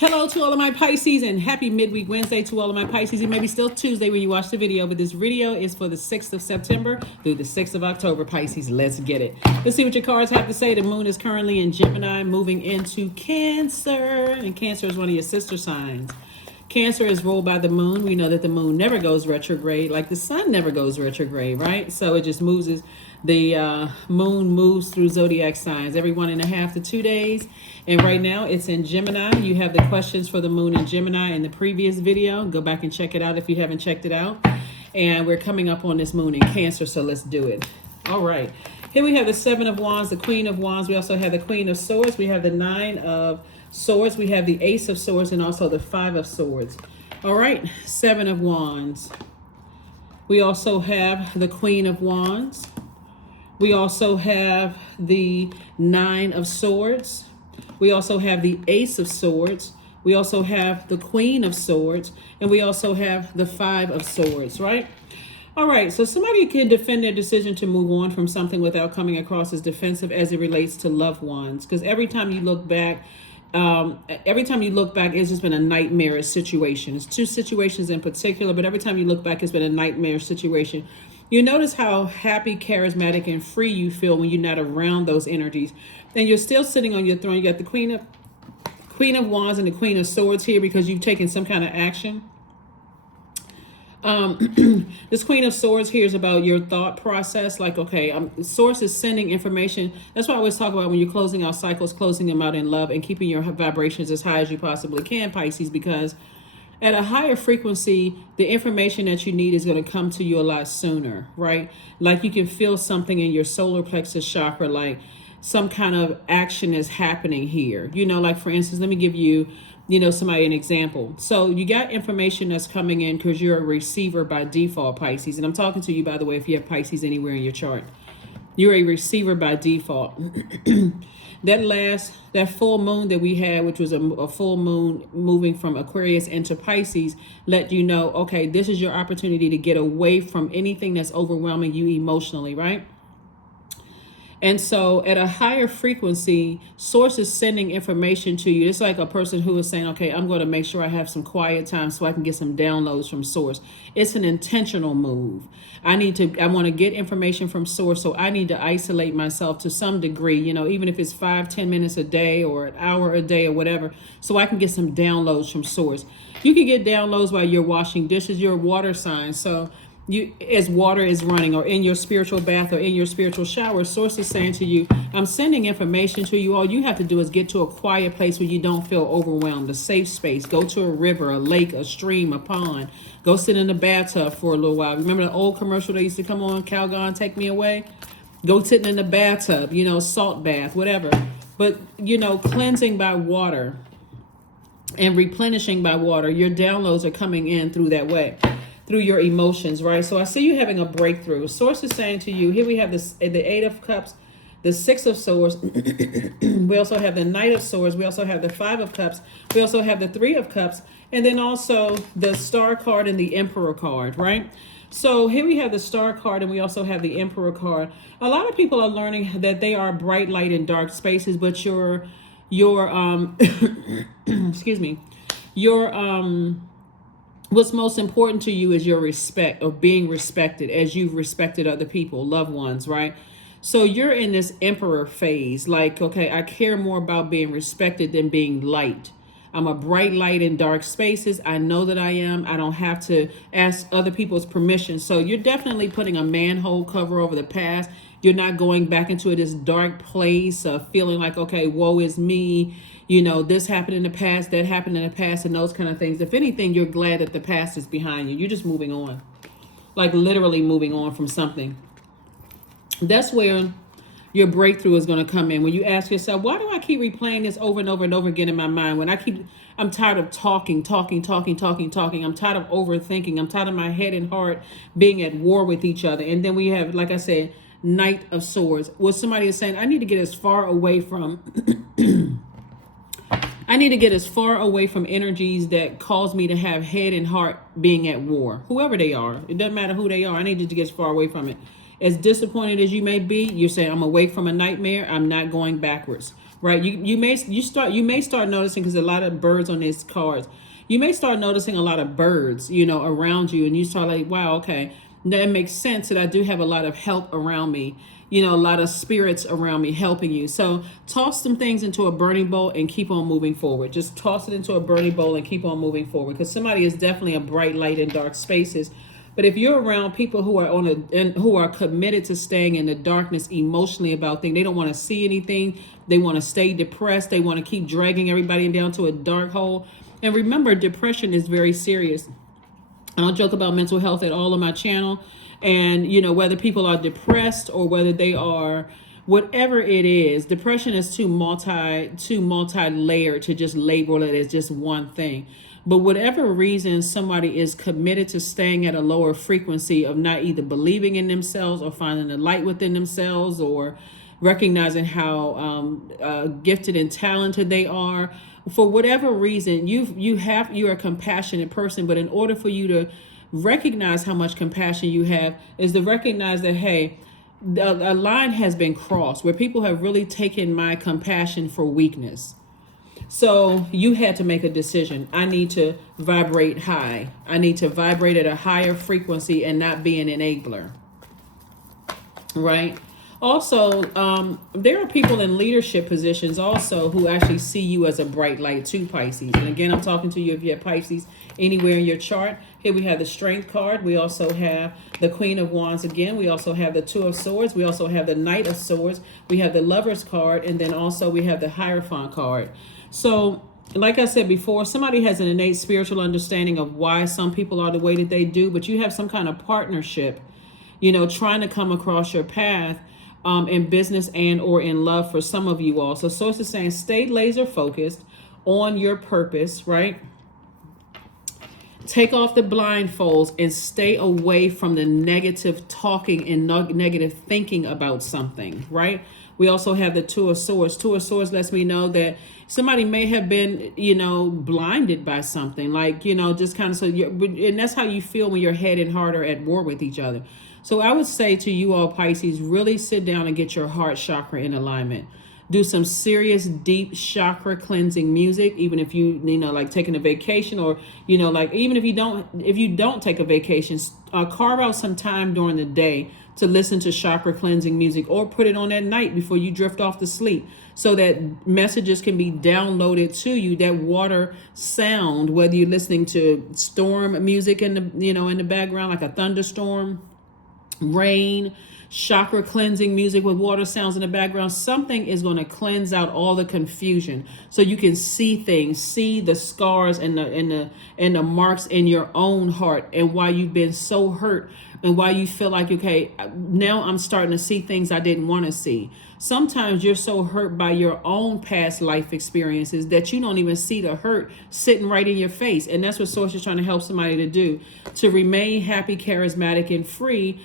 Hello to all of my Pisces and happy midweek Wednesday to all of my Pisces. It may be still Tuesday when you watch the video, but this video is for the 6th of September through the 6th of October, Pisces. Let's get it. Let's see what your cards have to say. The moon is currently in Gemini, moving into Cancer, and Cancer is one of your sister signs. Cancer is ruled by the moon. We know that the moon never goes retrograde, like the sun never goes retrograde, right? So it just moves. The moon moves through zodiac signs every 1.5 to 2 days. And right now it's in Gemini. You have the questions for the moon in Gemini in the previous video. Go back and check it out if you haven't checked it out. And we're coming up on this moon in Cancer, so let's do it. All right. Here we have the 7 of Wands, the Queen of Wands. We also have the Queen of Swords. We have the 9 of Swords. We have the Ace of Swords and also the 5 of Swords. All right. 7 of Wands. We also have the Queen of Wands. We also have the 9 of Swords. We also have the Ace of Swords. We also have the Queen of Swords. And we also have the 5 of Swords, right? All right, so somebody can defend their decision to move on from something without coming across as defensive as it relates to loved ones. Because every time you look back, it's just been a nightmare situation. It's 2 situations in particular, but every time you look back, it's been a nightmare situation. You notice how happy, charismatic, and free you feel when you're not around those energies. And you're still sitting on your throne. You got the Queen of Wands and the Queen of Swords here because you've taken some kind of action. This Queen of Swords here is about your thought process. Like, okay, Source is sending information. That's why I always talk about when you're closing out cycles, closing them out in love and keeping your vibrations as high as you possibly can, Pisces, because at a higher frequency, the information that you need is going to come to you a lot sooner, right? Like you can feel something in your solar plexus chakra, like some kind of action is happening here. You know, like for instance, let me give you, somebody an example. So you got information that's coming in because you're a receiver by default, Pisces. And I'm talking to you, by the way, if you have Pisces anywhere in your chart. You're a receiver by default. That full moon that we had, which was a full moon moving from Aquarius into Pisces, let you know, okay, this is your opportunity to get away from anything that's overwhelming you emotionally, right? And so at a higher frequency, Source is sending information to you. It's like a person who is saying, okay, I'm going to make sure I have some quiet time so I can get some downloads from Source. It's an intentional move. I want to get information from Source. So I need to isolate myself to some degree, even if it's 5-10 minutes a day or an hour a day or whatever, so I can get some downloads from Source. You can get downloads while you're washing dishes. You're a water sign. So as water is running or in your spiritual bath or in your spiritual shower, Source is saying to you, I'm sending information to you. All you have to do is get to a quiet place where you don't feel overwhelmed, a safe space. Go to a river, a lake, a stream, a pond. Go sit in the bathtub for a little while. Remember the old commercial that used to come on, Calgon, Take Me Away? Go sitting in the bathtub, salt bath, whatever. But, cleansing by water and replenishing by water, your downloads are coming in through that way. Through your emotions, right? So I see you having a breakthrough. Source is saying to you, here we have the 8 of Cups, the 6 of Swords. We also have the Knight of Swords. We also have the 5 of Cups. We also have the 3 of Cups. And then also the Star card and the Emperor card, right? So here we have the Star card and we also have the Emperor card. A lot of people are learning that they are bright light in dark spaces, but your excuse me, what's most important to you is your respect of being respected as you've respected other people, loved ones, right? So you're in this Emperor phase. Like, okay, I care more about being respected than being light. I'm a bright light in dark spaces. I know that I am. I don't have to ask other people's permission. So you're definitely putting a manhole cover over the past. You're not going back into this dark place of feeling like, okay, woe is me. This happened in the past, that happened in the past, and those kind of things. If anything, you're glad that the past is behind you. You're just moving on. Like literally moving on from something. That's where your breakthrough is going to come in. When you ask yourself, why do I keep replaying this over and over and over again in my mind? I'm tired of talking. I'm tired of overthinking. I'm tired of my head and heart being at war with each other. And then we have, like I said, Knight of Swords. What somebody is saying, I need to get as far away from energies that cause me to have head and heart being at war. Whoever they are, it doesn't matter who they are. I need to get as far away from it. As disappointed as you may be, you're saying, I'm awake from a nightmare. I'm not going backwards. right? You may start noticing, because a lot of birds on these cards, you may start noticing a lot of birds, around you, and you start like, wow, okay, that makes sense that I do have a lot of help around me, a lot of spirits around me helping you. So toss some things into a burning bowl and keep on moving forward. Just toss it into a burning bowl and keep on moving forward, because somebody is definitely a bright light in dark spaces. But if you're around people who are who are committed to staying in the darkness emotionally about things, they don't want to see anything. They want to stay depressed. They want to keep dragging everybody down to a dark hole. And remember, depression is very serious. I don't joke about mental health at all on my channel. And, whether people are depressed or whether they are, whatever it is, depression is too multi-layered to just label it as just one thing. But whatever reason somebody is committed to staying at a lower frequency of not either believing in themselves or finding the light within themselves or recognizing how gifted and talented they are, for whatever reason, you're a compassionate person. But in order for you to recognize how much compassion you have is to recognize that, hey, a line has been crossed where people have really taken my compassion for weakness. So you had to make a decision. I need to vibrate high. I need to vibrate at a higher frequency and not be an enabler. Right? Also, there are people in leadership positions also who actually see you as a bright light too, Pisces. And again, I'm talking to you if you have Pisces anywhere in your chart. Here we have the Strength card. We also have the Queen of Wands again. We also have the Two of Swords. We also have the Knight of Swords. We have the Lovers card. And then also we have the Hierophant card. So, like I said before, somebody has an innate spiritual understanding of why some people are the way that they do, but you have some kind of partnership, trying to come across your path in business and or in love for some of you all. So Source is saying stay laser focused on your purpose, right? Take off the blindfolds and stay away from the negative talking and negative thinking about something, right? We also have the Two of Swords. Two of Swords lets me know that somebody may have been, blinded by something, like, just kind of, and that's how you feel when your head and heart are at war with each other. So I would say to you all, Pisces, really sit down and get your heart chakra in alignment. Do some serious deep chakra cleansing music, even if you like taking a vacation, or like even if you don't take a vacation, carve out some time during the day to listen to chakra cleansing music, or put it on at night before you drift off to sleep, so that messages can be downloaded to you. That water sound, whether you're listening to storm music in the in the background, like a thunderstorm, rain, chakra cleansing music with water sounds in the background, something is going to cleanse out all the confusion, so you can see things, see the scars and the marks in your own heart, and why you've been so hurt, and why you feel like, okay, now I'm starting to see things I didn't want to see. Sometimes you're so hurt by your own past life experiences that you don't even see the hurt sitting right in your face. And that's what Source is trying to help somebody to do, to remain happy, charismatic, and free,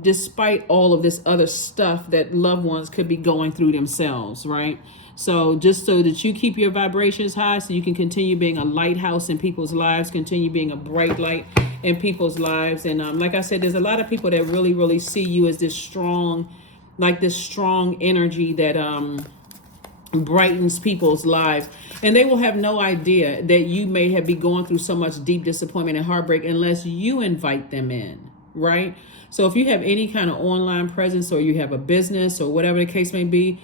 despite all of this other stuff that loved ones could be going through themselves, right? So just so that you keep your vibrations high, so you can continue being a lighthouse in people's lives, continue being a bright light in people's lives. And like I said, there's a lot of people that really, really see you as this strong energy that brightens people's lives. And they will have no idea that you may have been going through so much deep disappointment and heartbreak unless you invite them in, right? So if you have any kind of online presence, or you have a business, or whatever the case may be,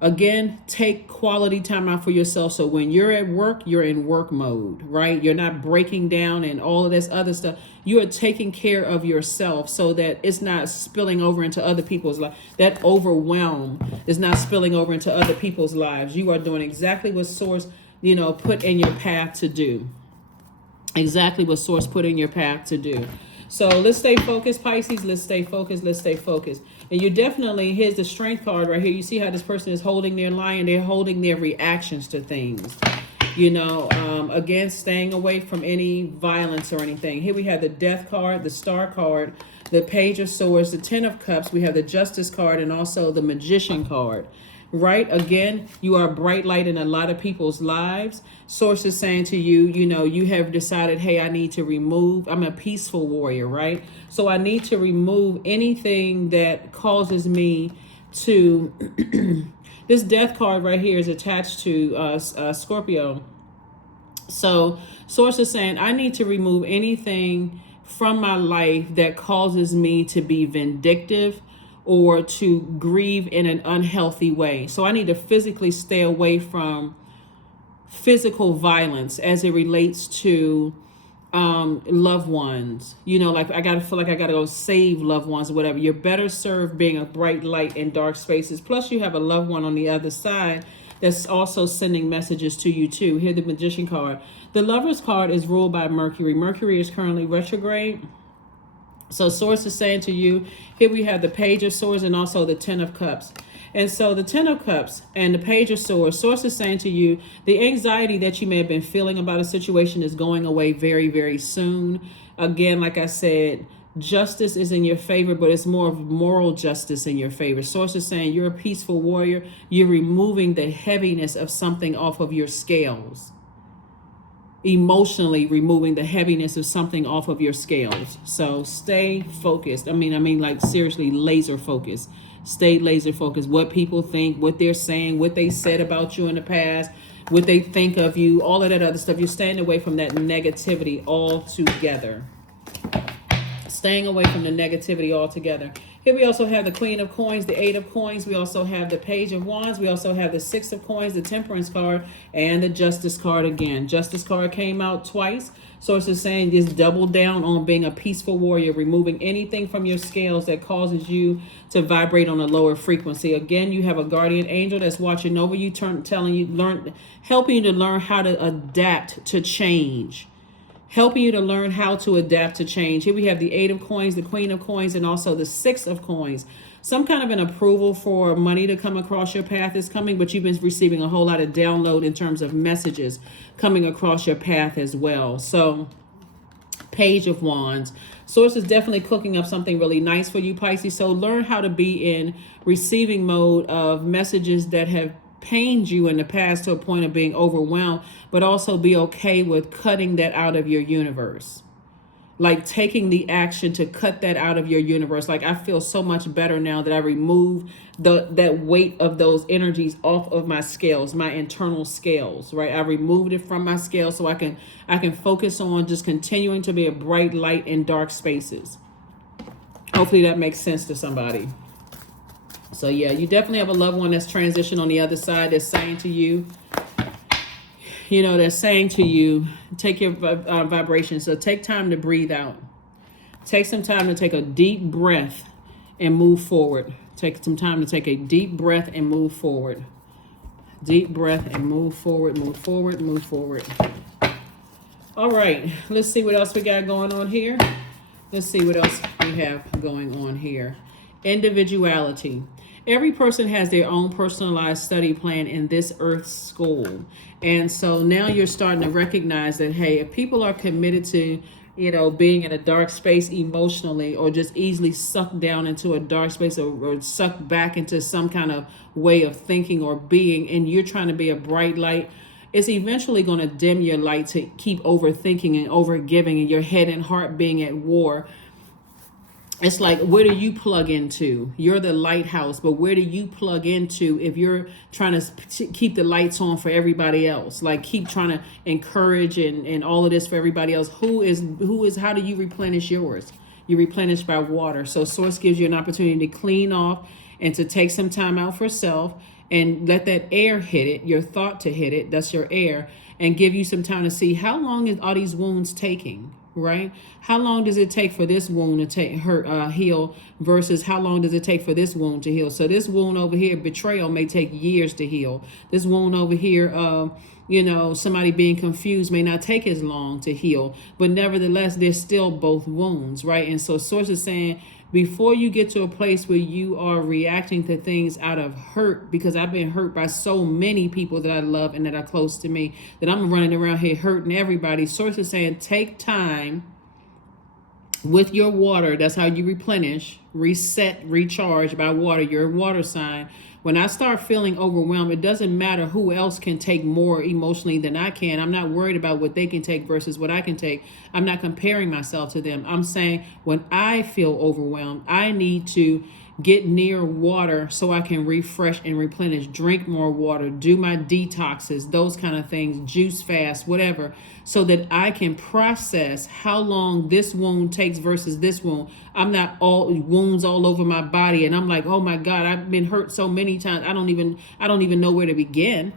again, take quality time out for yourself. So when you're at work, you're in work mode, right? You're not breaking down and all of this other stuff. You are taking care of yourself so that it's not spilling over into other people's lives. That overwhelm is not spilling over into other people's lives. You are doing exactly what Source, put in your path to do. Exactly what Source put in your path to do. So let's stay focused, Pisces. Let's stay focused. Let's stay focused. And you definitely, here's the Strength card right here. You see how this person is holding their line. They're holding their reactions to things. Again, staying away from any violence or anything. Here we have the Death card, the Star card, the Page of Swords, the Ten of Cups. We have the Justice card, and also the Magician card. Right? Again, you are a bright light in a lot of people's lives. Source is saying to you, you have decided, hey, I need to remove, I'm a peaceful warrior, right? So I need to remove anything that causes me to, This death card right here is attached to Scorpio. So source is saying, I need to remove anything from my life that causes me to be vindictive or to grieve in an unhealthy way. So I need to physically stay away from physical violence as it relates to loved ones. Like I gotta feel like I gotta go save loved ones or whatever. You're better served being a bright light in dark spaces. Plus you have a loved one on the other side that's also sending messages to you too. Here, the Magician card. The Lover's card is ruled by Mercury. Mercury is currently retrograde. So source is saying to you, here we have the Page of Swords and also the Ten of Cups. And so the Ten of Cups and the Page of Swords, source is saying to you, the anxiety that you may have been feeling about a situation is going away very, very soon. Again, like I said, justice is in your favor, but it's more of moral justice in your favor. Source is saying you're a peaceful warrior. You're removing the heaviness of something off of your scales. Emotionally removing the heaviness of something off of your scales. So stay focused. I mean, like seriously, laser focused. Stay laser focused. What people think, what they're saying, what they said about you in the past, what they think of you, all of that other stuff. You're staying away from that negativity altogether. Staying away from the negativity altogether. Here we also have the Queen of Coins, the Eight of Coins. We also have the Page of Wands. We also have the Six of Coins, the Temperance card, and the Justice card again. Justice card came out twice. Source is saying just double down on being a peaceful warrior, removing anything from your scales that causes you to vibrate on a lower frequency. Again, you have a guardian angel that's watching over you, telling you, helping you to learn how to adapt to change. Helping you to learn how to adapt to change. Here we have the Eight of Coins, the Queen of Coins, and also the Six of Coins. Some kind of an approval for money to come across your path is coming, but you've been receiving a whole lot of download in terms of messages coming across your path as well. So, Page of Wands. Source is definitely cooking up something really nice for you, Pisces. So learn how to be in receiving mode of messages that have pained you in the past to a point of being overwhelmed, but also be okay with cutting that out of your universe. Like taking the action to cut that out of your universe. Like I feel so much better now that I remove that weight of those energies off of my scales, my internal scales, right? I removed it from my scales so I can focus on just continuing to be a bright light in dark spaces. Hopefully that makes sense to somebody. So yeah, you definitely have a loved one that's transitioned on the other side that's saying to you, they're saying to you, take your vibration. So take time to breathe out. Take some time to take a deep breath and move forward. Take some time to take a deep breath and move forward. Deep breath and move forward, move forward, move forward. All right, let's see what else we got going on here. Let's see what else we have going on here. Individuality. Every person has their own personalized study plan in this earth school. And so now you're starting to recognize that, hey, if people are committed to, being in a dark space emotionally, or just easily sucked down into a dark space, or sucked back into some kind of way of thinking or being, and you're trying to be a bright light, it's eventually going to dim your light to keep overthinking and overgiving, and your head and heart being at war. It's like, where do you plug into? You're the lighthouse, but where do you plug into if you're trying to keep the lights on for everybody else? Like keep trying to encourage and all of this for everybody else. How do you replenish yours? You replenish by water. So source gives you an opportunity to clean off and to take some time out for self and let that air hit it, your thought to hit it, that's your air, and give you some time to see how long are these wounds taking? Right? How long does it take for this wound to heal versus how long does it take for this wound to heal? So this wound over here, betrayal, may take years to heal. This wound over here, somebody being confused may not take as long to heal, but nevertheless, there's still both wounds, right? And so source is saying, before you get to a place where you are reacting to things out of hurt, because I've been hurt by so many people that I love and that are close to me, that I'm running around here hurting everybody. Source is saying, take time with your water. That's how you replenish, reset, recharge by water. You're a water sign. When I start feeling overwhelmed, it doesn't matter who else can take more emotionally than I can. I'm not worried about what they can take versus what I can take. I'm not comparing myself to them. I'm saying when I feel overwhelmed, I need to get near water so I can refresh and replenish, drink more water, do my detoxes, those kind of things, juice fast, whatever, so that I can process how long this wound takes versus this wound. I'm not all wounds all over my body and I'm like, oh my God, I've been hurt so many times. I don't even know where to begin.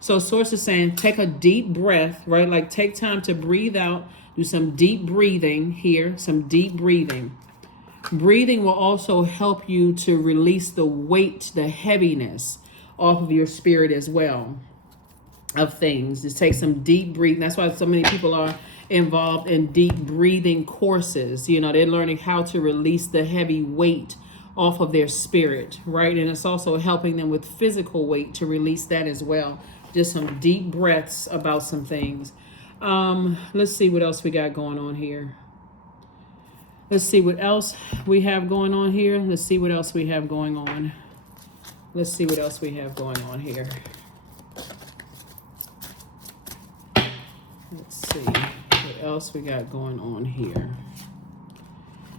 So source is saying, take a deep breath, right? Like take time to breathe out, do some deep breathing here, some deep breathing. Breathing will also help you to release the weight, the heaviness off of your spirit as well of things. Just take some deep breathing. That's why so many people are involved in deep breathing courses. You know, they're learning how to release the heavy weight off of their spirit, right? And it's also helping them with physical weight to release that as well. Just some deep breaths about some things. Let's see what else we got going on here. Let's see what else we have going on here. Let's see what else we have going on. Let's see what else we have going on here. Let's see what else we got going on here.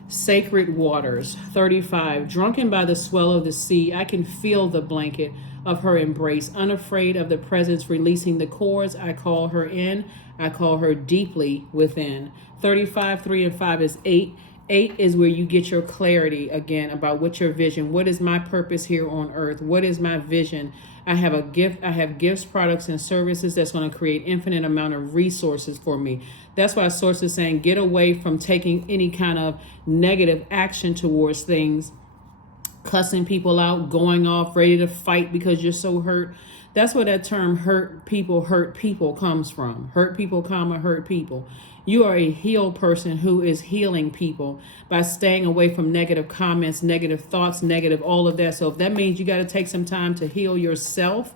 Sacred waters, 35. Drunken by the swell of the sea, I can feel the blanket of her embrace. Unafraid of the presence releasing the cords, I call her in. I call her deeply within. 35, 3 and 5 is 8. 8 is where you get your clarity again about what's your vision. What is my purpose here on earth? What is my vision? I have a gift. I have gifts, products, and services that's going to create infinite amount of resources for me. That's why Source is saying get away from taking any kind of negative action towards things, cussing people out, going off, ready to fight because you're so hurt. That's where that term hurt people comes from. Hurt people, hurt people. You are a healed person who is healing people by staying away from negative comments, negative thoughts, negative, all of that. So if that means you got to take some time to heal yourself,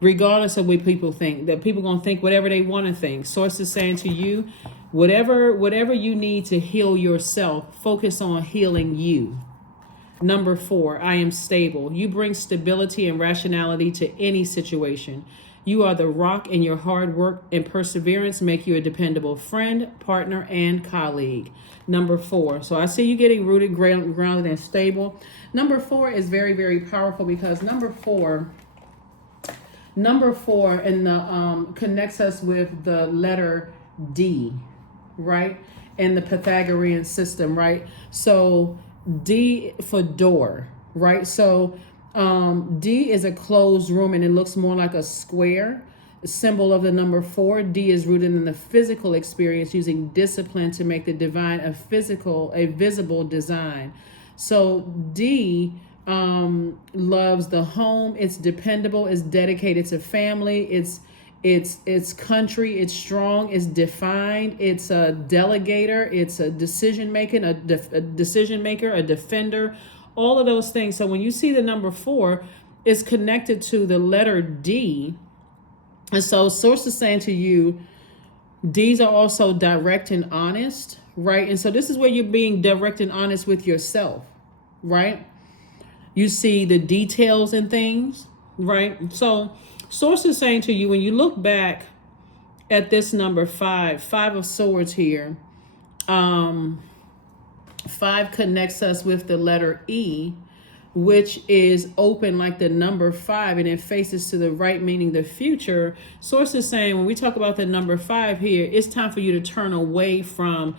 regardless of what people think, that people going to think whatever they want to think. Source is saying to you, whatever you need to heal yourself, focus on healing you. Number 4, I am stable. You bring stability and rationality to any situation. You are the rock, and your hard work and perseverance make you a dependable friend, partner, and colleague. Number 4. So I see you getting rooted, grounded, and stable. Number 4 is very, very powerful because number four in the connects us with the letter D, right? In the Pythagorean system, right? So D for door, right? So D is a closed room and it looks more like a square. Symbol of the number 4. D is rooted in the physical experience, using discipline to make the divine a visible design. So D loves the home. It's dependable. It's dedicated to family. It's country. It's strong. It's defined. It's a delegator. It's a decision maker, a defender. All of those things. So when you see the number 4, it's connected to the letter D. And so Source is saying to you, D's are also direct and honest, right? And so this is where you're being direct and honest with yourself, right? You see the details and things, right? So Source is saying to you, when you look back at this number 5 of swords here, 5 connects us with the letter E, which is open like the number 5, and it faces to the right, meaning the future. Source is saying when we talk about the number 5 here, it's time for you to turn away from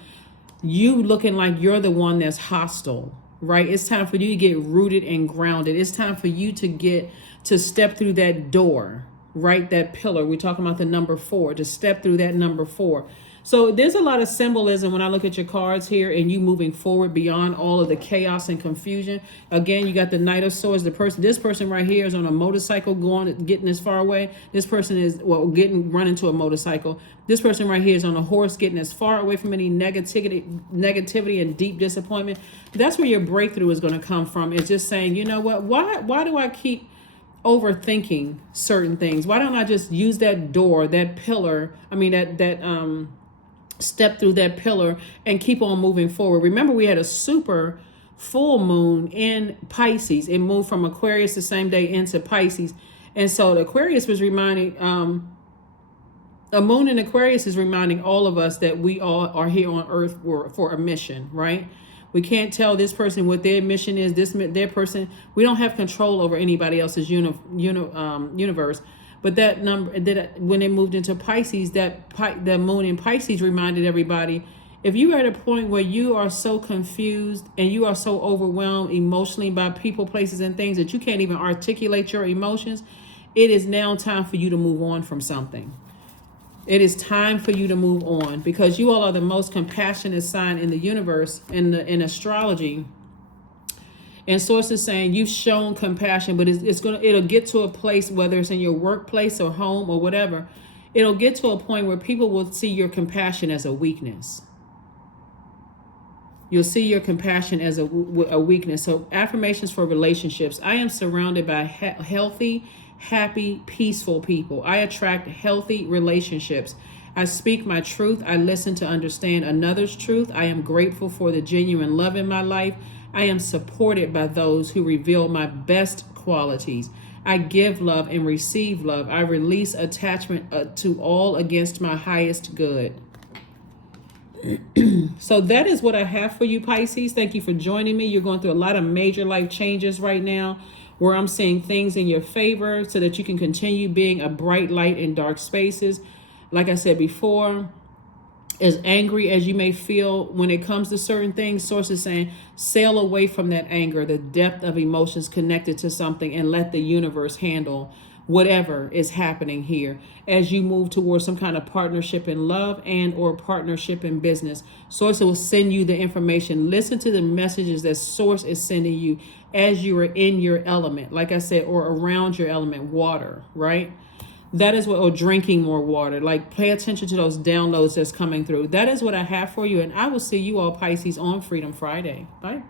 you looking like you're the one that's hostile, right? It's time for you to get rooted and grounded. It's time for you to step through that door, right? That pillar. We're talking about the number 4, to step through that number 4. So there's a lot of symbolism when I look at your cards here and you moving forward beyond all of the chaos and confusion. Again, you got the Knight of Swords. This person right here is on a motorcycle getting as far away. This person is run into a motorcycle. This person right here is on a horse getting as far away from any negativity and deep disappointment. That's where your breakthrough is going to come from. It's just saying, you know what? Why do I keep overthinking certain things? Why don't I just use that door, that pillar? I mean, step through that pillar and keep on moving forward. Remember, we had a super full moon in Pisces. It moved from Aquarius the same day into Pisces. And so the Aquarius was reminding, a moon in Aquarius is reminding all of us that we all are here on earth for a mission, right? We can't tell this person what their mission is. Their person. We don't have control over anybody else's universe. But that number, that when they moved into Pisces, the moon in Pisces reminded everybody, if you are at a point where you are so confused and you are so overwhelmed emotionally by people, places, and things that you can't even articulate your emotions, it is now time for you to move on from something. It is time for you to move on, because you all are the most compassionate sign in the universe, in astrology. And source is saying you've shown compassion, but it'll get to a place, whether it's in your workplace or home or whatever, it'll get to a point where people will see your compassion as a weakness. You'll see your compassion as a weakness. So affirmations for relationships. I am surrounded by healthy, happy, peaceful people. I attract healthy relationships. I speak my truth. I listen to understand another's truth. I am grateful for the genuine love in my life. I am supported by those who reveal my best qualities. I give love and receive love. I release attachment to all against my highest good. So that is what I have for you, Pisces. Thank you for joining me. You're going through a lot of major life changes right now, where I'm seeing things in your favor so that you can continue being a bright light in dark spaces. Like I said before, as angry as you may feel when it comes to certain things, Source is saying sail away from that anger, the depth of emotions connected to something, and let the universe handle whatever is happening here as you move towards some kind of partnership in love and or partnership in business. Source will send you the information. Listen to the messages that Source is sending you as you are in your element, like I said, or around your element, water, right? That is what, or drinking more water. Like, pay attention to those downloads that's coming through. That is what I have for you. And I will see you all, Pisces, on Freedom Friday. Bye.